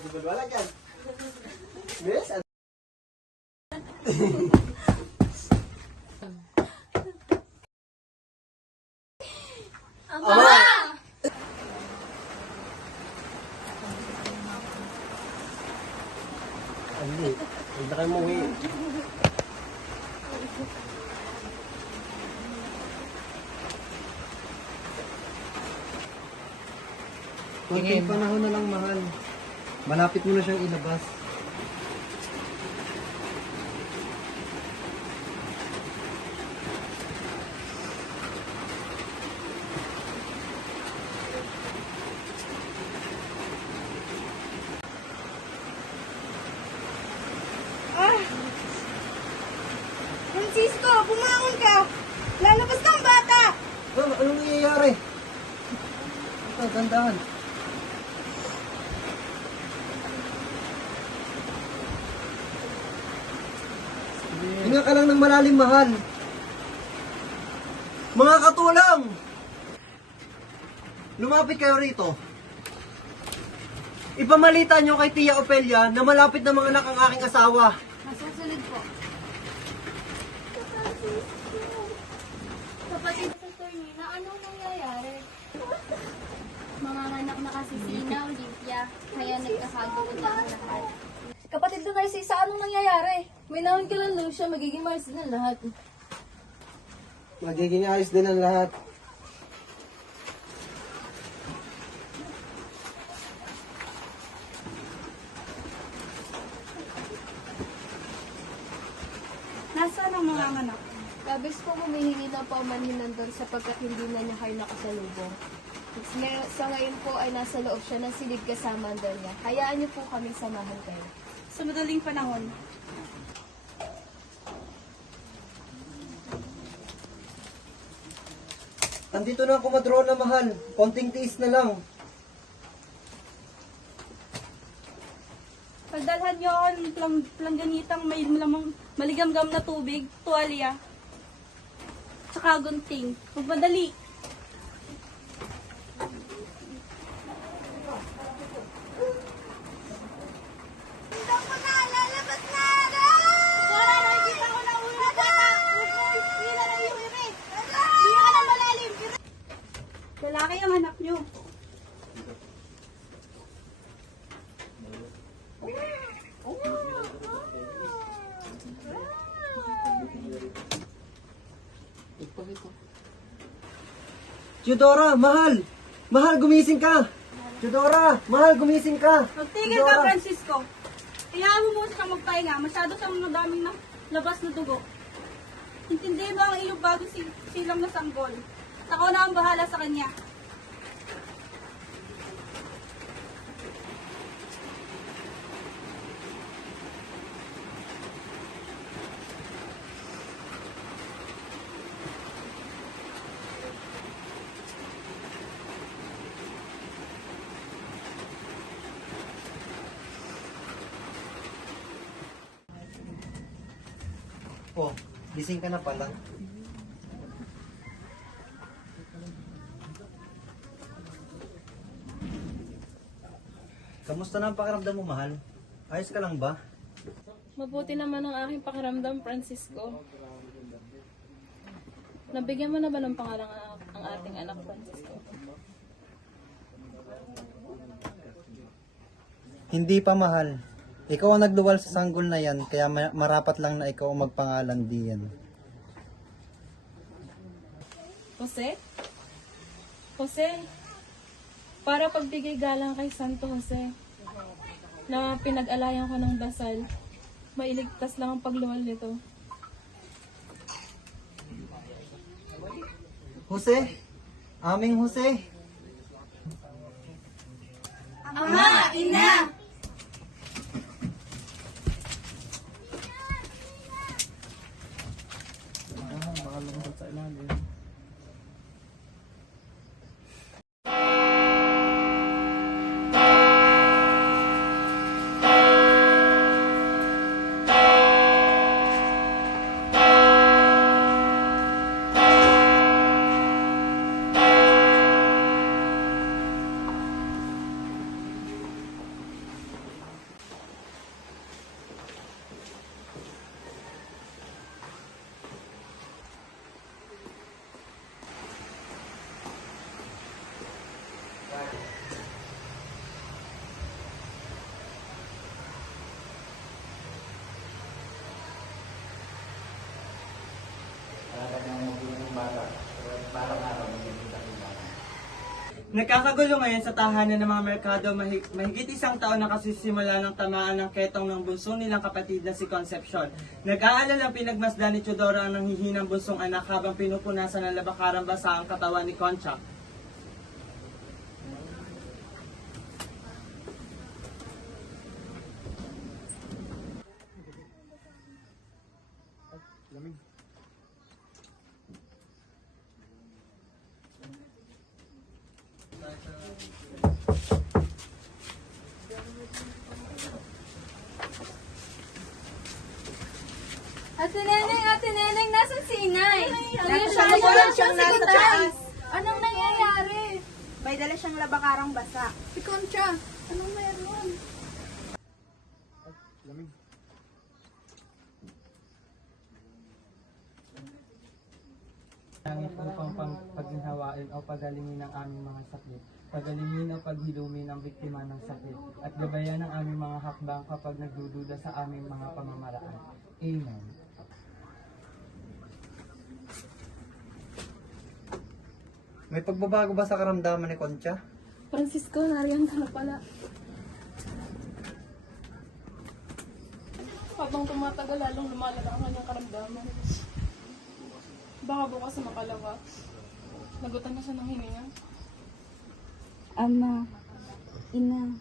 Wala dyan. Miss? Ama! Hindi. Huwag na kayo muwi. Konting panahon na lang, mahal. Malapit mo na siyang ilabas. Francisco, bumangon ka! Lalabas na ang bata! Anong nangyayari? Ito, dandahan. Hinga ka lang ng malalim, mahal. Mga katulang! Lumapit kayo rito. Ipamalita nyo kay Tia Opelia na malapit na mga anak ang aking asawa. Masusunod po. Kapatid sa Tornina, anong nangyayari? Mga anak na kasi si Ina, Olivia, kaya nagkakagulo ang lahat. Kapatid na tayo sa isa, anong nangyayari? May nahon ka lang, Lucia, magiging maayos din ang lahat. Magiging ayos din ang lahat. Nasaan ang mga anak? Labis po humihingi ng paumanhin doon sapagkat hindi na niya kayo nakasalubong. Sa ngayon po ay nasa loob siya ng silid kasama doon niya. Hayaan niyo po kaming samahan kayo. Sa madaling panahon. Andito na ang kumadrona, mahal. Konting tiis na lang. Pagdalhan niyo ako ng plangganitang may maligamgam na tubig, tuwalya, tsaka gunting. Magmadali. Lalaki ang anak niyo. Teodora, mahal! Mahal, gumising ka! Teodora, mahal, gumising ka! Magtigil ka, Francisco. Kailangan mo muna siyang magpahinga. Masyado siyang madaming na labas na dugo. Intindihin mo ang iyong bago silang na sanggol. Ako na ang bahala sa kanya. Oh, gising ka na pala. Kamusta na ang pakiramdam mo, mahal? Ayos ka lang ba? Mabuti naman ang aking pakiramdam, Francisco. Nabigyan mo na ba ng pangalang ang ating anak, Francisco? Hindi pa, mahal. Ikaw ang nagluwal sa sanggol na yan, kaya marapat lang na ikaw ang magpangalan diyan. Jose? Jose? Para pagbigay galang kay Santo Jose, na pinag-alayan ko ng dasal, mailigtas lang ang pagluwal nito. Jose? Aming Jose? Ama! Ina! Nagkakagulo ngayon sa tahanan ng mga merkado mahigit isang taon na kasisimula ng tamaan ng ketong ng bunso nilang kapatid na si Concepcion. Nag-aalala pinagmasdan ni Teodora ang nanghihinang bunsong anak habang pinupunasan ng labakarang basa ang katawan ni Concha. Ate Neneng, nasan si Inay? Wala siyang nasa taas. Anong nangyayari? May dala siyang labakarang basa. Si Concha, anong meron? Langit upang pagginhawain o pagalingin ang aming mga sakit. Pagalingin o paghilumin ang biktima ng sakit. At gabayan ang aming mga hakbang kapag nagdududa sa aming mga pamamaraan. Amen. May pagbabago ba sa karamdaman ni Concha? Francisco, nariyan ka na pala. Habang tumatagal, lalong lumalala ang kanyang karamdaman. Baka bukas sa makalawa. Nagutan na siya ng hininga. Ama, Ina.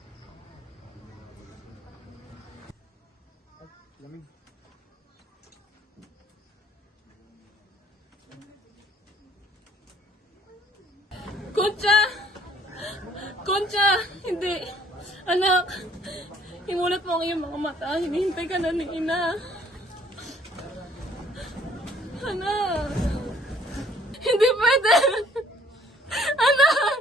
Concha! Concha! Hindi! Anak! Himulat mo ang iyong mga mata. Hinihintay ka na ni Ina. Anak! Hindi pwede! Anak!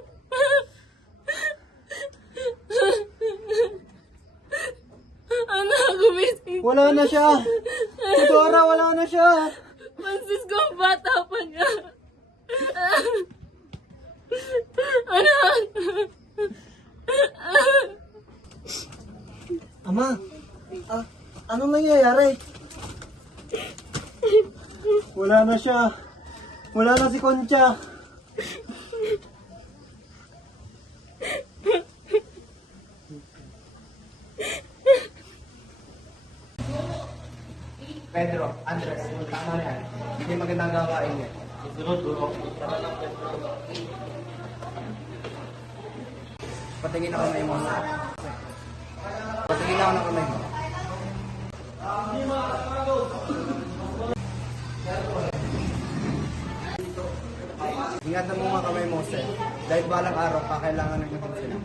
Anak, gumising! Wala na siya! Teodora, wala na siya! Francisco, ang bata pa niya! Anak! Ama! Anong nangyayari? Wala na siya! Wala na si Concha! Pedro, Andres, tama yan. Hindi magandang gawain niya. Sunod, guro. Patingin ako na yung mga. Patingin ako na kamay mo. Ingatan mo mga kamay mo, sir. Dahil balang araw, kakailangan ng itin sila.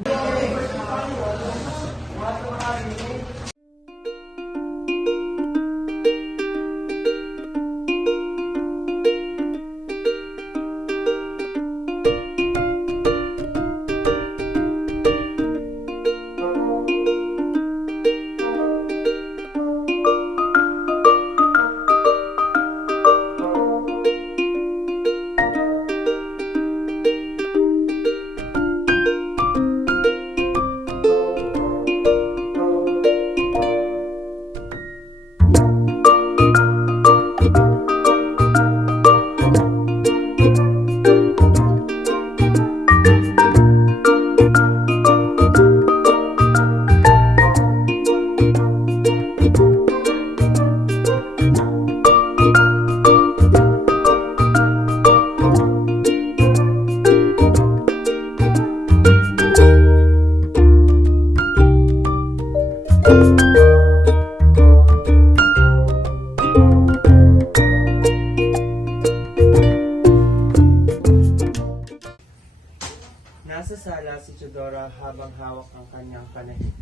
Nasa sala si Teodora habang hawak ang kanyang panahit.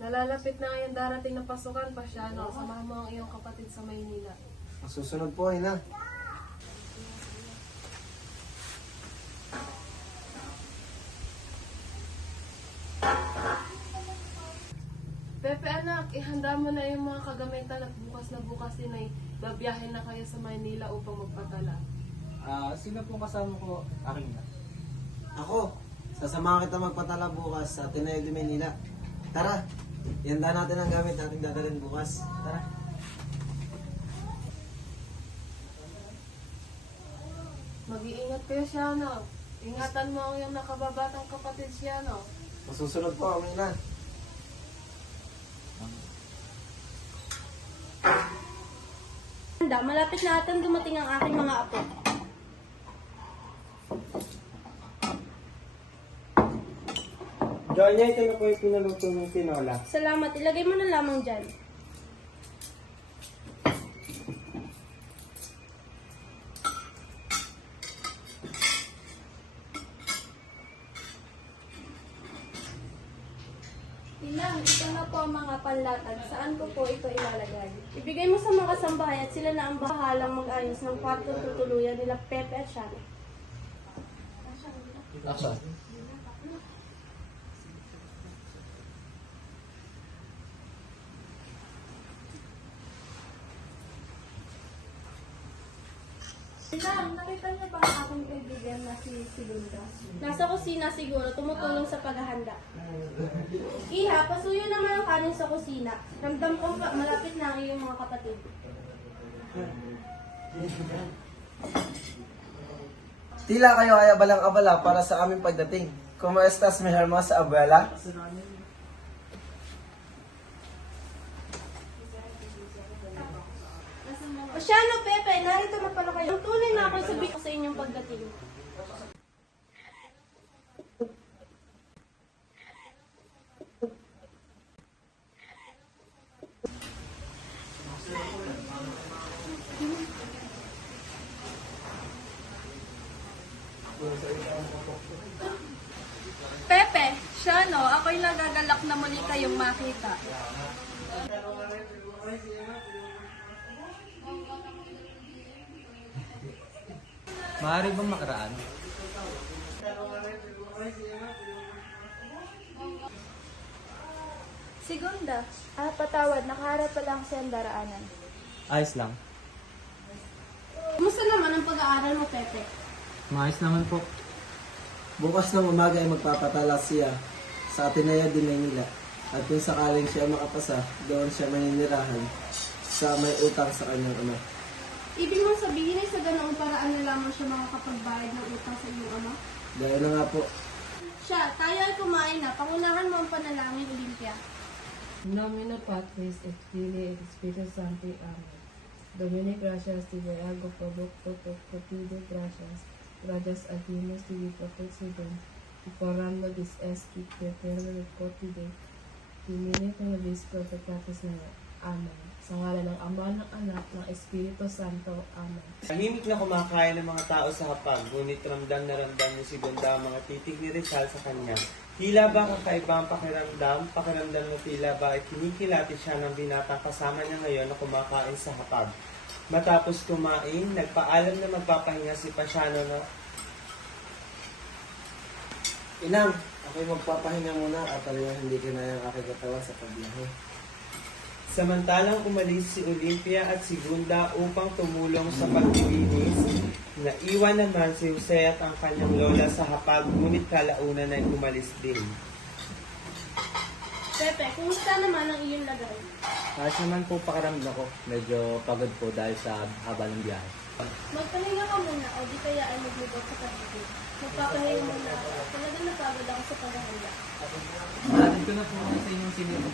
Nalalapit na ngayon darating na pasukan, Pasiano. Samahan mo ang iyong kapatid sa Maynila. Ang susunod po, ina. Pepe anak, ihanda mo na yung mga kagamitan at bukas din ay babiyahin na kayo sa Maynila upang magpatala. Sino po kasama ko? Aking na. Ako, sasamahan kita magpatala bukas sa Ateneo de Manila. Tara, ihanda natin ang gamit natin dadalhin bukas. Tara. Mag-iingat kayo siya, anak. Ingatan mo ang iyong nakababatang kapatid siya, no? Masusunod po, Amay na. Handa, malapit na atan dumating ang aking mga apo. Donya, ito na po yung pinaluto ng tinola. Salamat, ilagay mo na lamang dyan. Ilang, ito na po ang mga panlatag. Saan ko po ito ilalagay? Ibigay mo sa mga kasambahay at sila na ang bahalang mag-ayos ng kwartong tutuluyan nila Pepe at Shana. Action. Ilang, nakita niyo ba ang aking kaibigan na si Linda? Nasa kusina siguro, tumutulong sa paghahanda. Iha, pasuyo naman ang kanin sa kusina. Ramdam ko malapit na ang iyong mga kapatid. Tila kayo ay abalang-abala para sa aming pagdating. Kung estás mi hermosa abuela? Oceano, Pepe, narito na pala kayo. Ang tunay na ako'y sabihin ko sa inyong pagdating. Pepe, siya no, ako'y nagagalak na muli kayong makita. Maaari bang makaraan? Segunda, patawad, nakaharap pa lang sa daraanan. Ayos lang. Kumusta naman ang pag-aaral mo, Pepe? Maayos naman po. Bukas ng umaga ay magpapatala siya sa Ateneo de Manila. At kung sakaling siya makapasa, doon siya maninirahan sa may utang sa kanyang ama. Ibig mong sabihin ay sa ganoong paraan na lamang siya makakapagbayad ng utang sa iyong ama? Dahil na nga po, Siya, tayo ay kumain na. Pangunahan mo ang panalangin, Olympia. Nomina Patris et Filii et Spiritus Sancti. Amen. Domine gracias tibi algo producto cotide gracias. Gracias a Dios tibi protection. Y corrando dis esquit de terre cotide. Dimine con el disco de platis na. Amen. Sa ngalan ng Ama, ng Anak, ng Espiritu Santo. Amen. Tahimik na kumakain ng mga tao sa hapag, ngunit ramdam na ramdam ni si Gunda ang mga titig ni Rizal sa kanya. Tila ba kakaiba ang pakiramdam? Pakiramdam na tila ba ay kinikilati siya ng binatang kasama niya ngayon na kumakain sa hapag. Matapos kumain, nagpaalam na magpapahinga si Pasiano na Inang, ako'y magpapahinga muna at talagang hindi kinaya ang aking katawan sa pagbiyahe. samantalang umalis si Olympia at si Gunda upang tumulong sa paglilinis. Naiwan naman si Jose at ang kanyang lola sa hapag, ngunit kalaunan ay umalis din. Pepe, kumusta naman ang iyong lagay? Ayos naman po pakiramdam ko. Medyo pagod po dahil sa haba ng biyahe. Magpahinga ka muna o di kaya ay maglubot sa pagiging. Magpapahinga muna ako. Talagang napagod ako sa paghahanda. Natin ko na po sa inyong sinilo.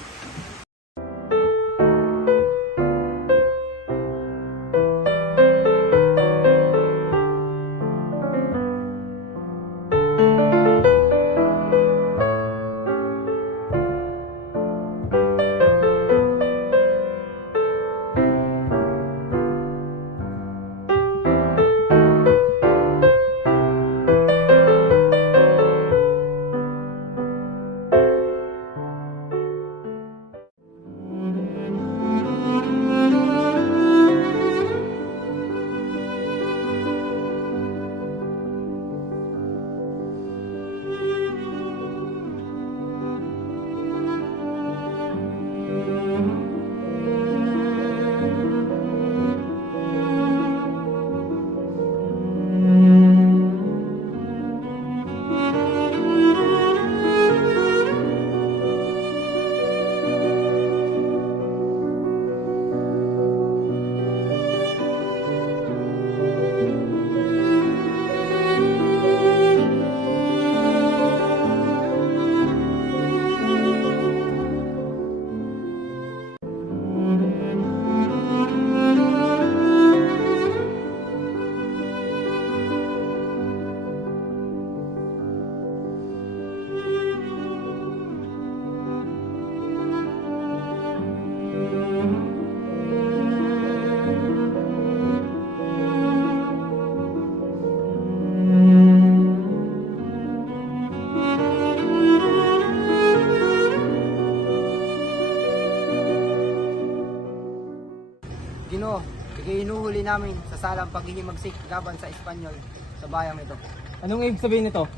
Ikinuhuli namin sa salang paghihimagsik laban sa Espanyol sa bayang ito. Anong ibig sabihin nito?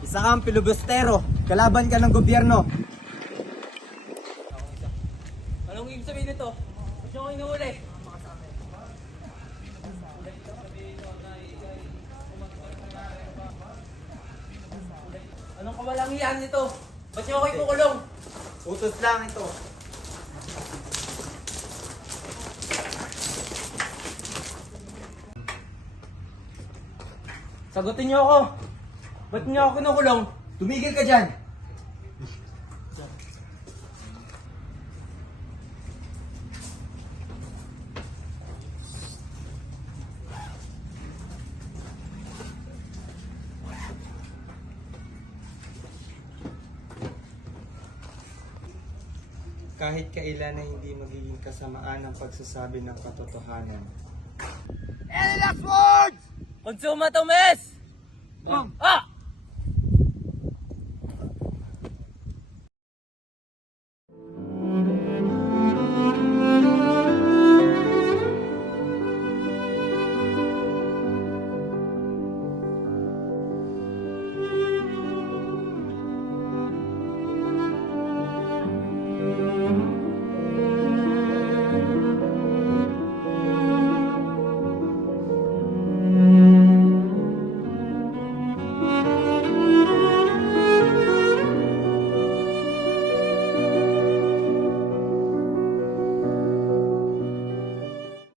Isa kang pilibustero, kalaban ka ng gobyerno. Anong ibig sabihin nito? Ba't nyo ako inuuli? Anong kawalangian nito? Ba't nyo ako ikukulong? Utos lang ito. Sagutin niyo ako. Ba't niyo ako kinukulong? Tumigil ka dyan! Kahit kailan ay hindi magiging kasamaan ang pagsasabi ng katotohanan. Any last words? Consuma to, miss! Ah!